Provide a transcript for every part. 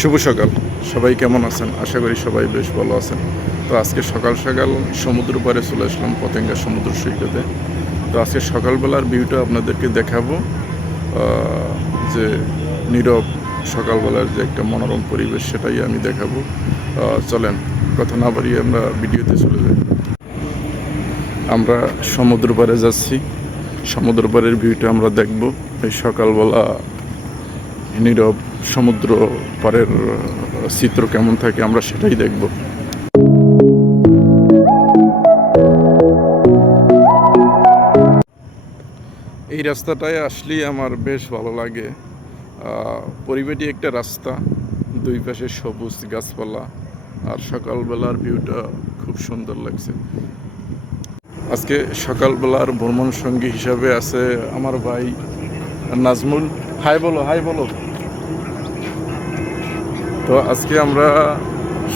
শুভ সকাল। সবাই কেমন আছেন? আশা করি সবাই বেশ ভালো আছেন। তো আজকে সকাল সকাল সমুদ্র পাড়ে চলে আসলাম, পতেঙ্গা সমুদ্র সৈকতে। তো আজকে সকালবেলার ভিউটা আপনাদেরকে দেখাবো। যে নীরব সকালবেলার যে একটা মনোরম পরিবেশ, সেটাই আমি দেখাবো। চলেন কথা না বাড়িয়ে আমরা ভিডিওতে চলে যাই। আমরা সমুদ্র পাড়ে যাচ্ছি, সমুদ্র পাড়ের ভিউটা আমরা দেখব। এই সকালবেলা নীরব সমুদ্র পাড়ের চিত্র কেমন থাকে আমরা সেটাই দেখব। এই রাস্তাটায় আসলেই আমার বেশ ভালো লাগে। পরিবেটি একটা রাস্তা, দুই পাশে সবুজ গাছপালা, আর সকালবেলার ভিউটা খুব সুন্দর লাগছে। আজকে সকালবেলার ভ্রমণ সঙ্গী হিসাবে আছে আমার ভাই নাজমুল। হাই বলো, হাই বলো। তো আজকে আমরা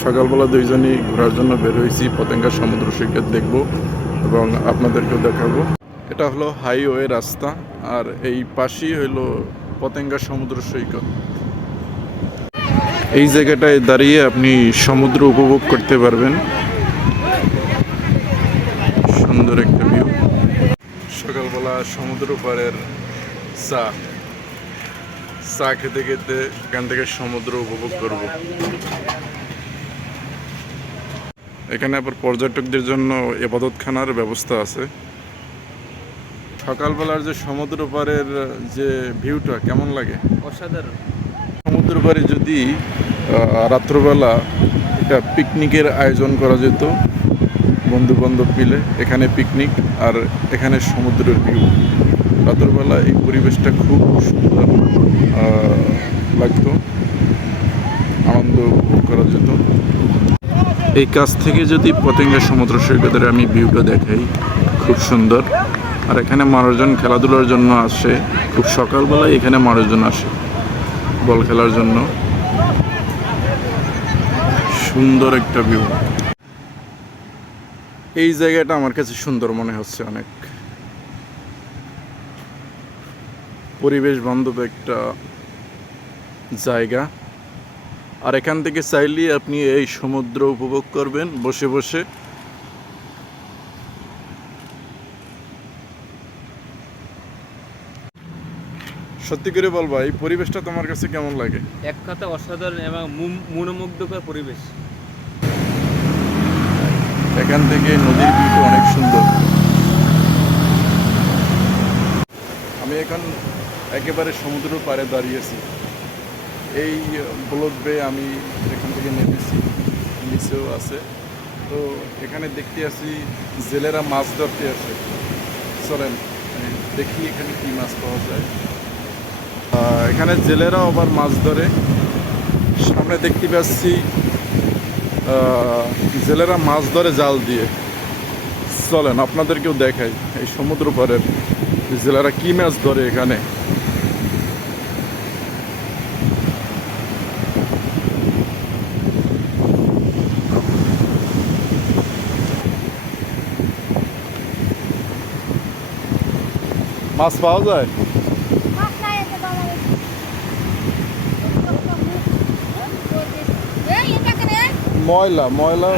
সকালবেলা দুইজনই ঘোরার জন্য বের হয়েছি, পতেঙ্গা সমুদ্র সৈকত দেখব এবং আপনাদেরকেও দেখাবো। এটা হলো হাইওয়ে রাস্তা, আর এই পাশেই হলো পতেঙ্গা সমুদ্র সৈকত। এই জায়গাটায় দাঁড়িয়ে আপনি সমুদ্র উপভোগ করতে পারবেন। সুন্দর একটা ভিউ। সকালবেলা সমুদ্র পাড়ের চা চা খেতে খেতে এখান থেকে সমুদ্র উপভোগ করব। এখানে আবার পর্যটকদের জন্য ইবাদতখানার ব্যবস্থা আছে। সকালবেলার যে সমুদ্র পাড়ের যে ভিউটা কেমন লাগে? অসাধারণ। সমুদ্র পাড়ে যদি রাত্রবেলা একটা পিকনিকের আয়োজন করা যেত, বন্ধু বান্ধব মিলে এখানে পিকনিক আর এখানে সমুদ্রের ভিউ, রাত্রবেলা এই পরিবেশটা খুব সুন্দর লাগতো, আনন্দ উপভোগ করা যেত। এই কাছ থেকে যদি পতেঙ্গা সমুদ্র সৈকতের আমি ভিউটা দেখাই, খুব সুন্দর। আর এখানে মানুষজন খেলাধুলার জন্য আসে, খুব সকালবেলায় এখানে মানুষজন আসে বল খেলার জন্য। সুন্দর একটা ভিউ। এই জায়গাটা আমার কাছে সুন্দর মনে হচ্ছে, অনেক পরিবেশ বান্ধব একটা জায়গা। আর এখান থেকে চাইলে আপনি এই সমুদ্র উপভোগ করবেন বসে বসে। সত্যি করে বলবা, এই পরিবেশটা তোমার কাছে কেমন লাগে? এক কথা অসাধারণ এবং মনোমুগ্ধকর পরিবেশ। এখান থেকে নদীর ভিউটা অনেক সুন্দর। আমি এখন একেবারে সমুদ্র পাড়ে দাঁড়িয়েছি। এই ব্লক বে আমি এখান থেকে নেমেছি, নিচেও আছে। তো এখানে দেখতে আসি জেলেরা মাছ ধরতে আসে। চলেন দেখি এখানে কি মাছ পাওয়া যায়। এখানে জেলেরাও আবার মাছ ধরে। সামনে দেখতে পাচ্ছি জেলেরা মাছ ধরে জাল দিয়ে। চলেন আপনাদেরকেও দেখাই এই সমুদ্র পাড়ের জেলেরা কি মাছ ধরে এখানে। মাছ পাওয়া যায়? ময়লা ময়লা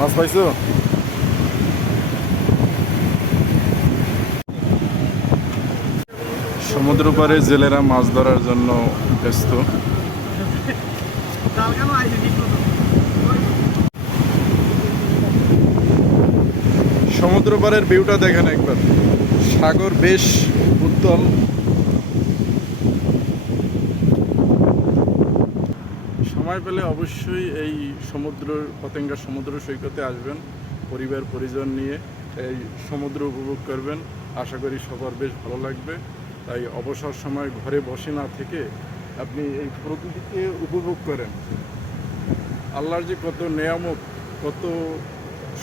মাছ পাইছো? সমুদ্র পাড়ে জেলেরা মাছ ধরার জন্য ব্যস্ত। সমুদ্র পাড়ের ভিউটা দেখেন একবার, সাগর বেশ উত্তাল। সময় পেলে অবশ্যই এই পতেঙ্গা সমুদ্র সৈকতে আসবেন, পরিবার পরিজন নিয়ে এই সমুদ্র উপভোগ করবেন। আশা করি সবার বেশ ভালো লাগবে। তাই অবসর সময় ঘরে বসে না থেকে আপনি এই প্রকৃতিকে উপভোগ করেন। আল্লাহর যে কত নেয়ামত, কত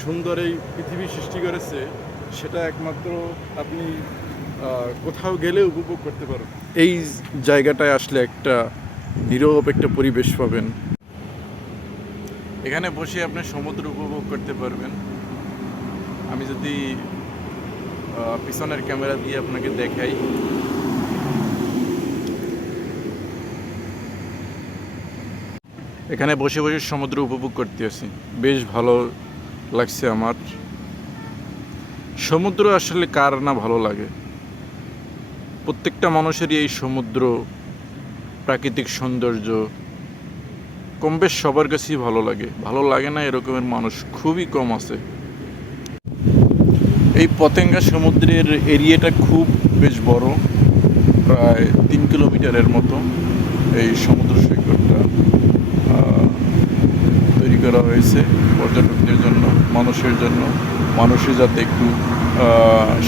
সুন্দর এই পৃথিবী সৃষ্টি করেছে, সেটা একমাত্র আপনি কোথাও গেলে উপভোগ করতে পারেন। এই জায়গাটায় আসলে একটা নীরব একটা পরিবেশ পাবেন। এখানে বসে আপনি সমুদ্র উপভোগ করতে পারবেন। আমি যদি পিছনের ক্যামেরা দিয়ে আপনাকে দেখাই, এখানে বসে বসে সমুদ্র উপভোগ করতে আসি, বেশ ভালো লাগছে আমার। সমুদ্র আসলে কার না ভালো লাগে, প্রত্যেকটা মানুষেরই এই সমুদ্র, প্রাকৃতিক সৌন্দর্য কম বেশ সবার কাছেই ভালো লাগে। ভালো লাগে না এরকমের মানুষ খুবই কম আছে। এই পতেঙ্গা সমুদ্রের এরিয়াটা খুব বেশ বড়, প্রায় 3 কিলোমিটারের মতো। এই সমুদ্র সৈকতটা তৈরি করা হয়েছে পর্যটকদের জন্য, মানুষের জন্য। মানুষের যাতে একটু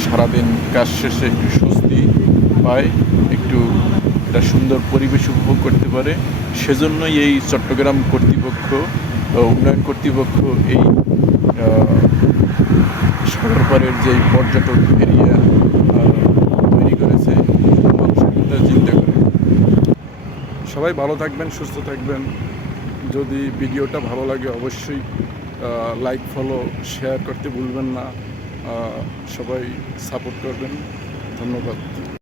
সারাদিন কাজ শেষে একটু স্বস্তি পায়, একটু একটা সুন্দর পরিবেশ উপভোগ করতে পারে, সেজন্যই এই চট্টগ্রাম কর্তৃপক্ষ, উন্নয়ন কর্তৃপক্ষ এই সাগর পাড়ের যে পর্যটক এরিয়া তৈরি করেছে, মানুষের কথা চিন্তা করে। সবাই ভালো থাকবেন, সুস্থ থাকবেন। যদি ভিডিওটা ভালো লাগে অবশ্যই লাইক, ফলো, শেয়ার করতে ভুলবেন না। সবাই সাপোর্ট করবেন। ধন্যবাদ।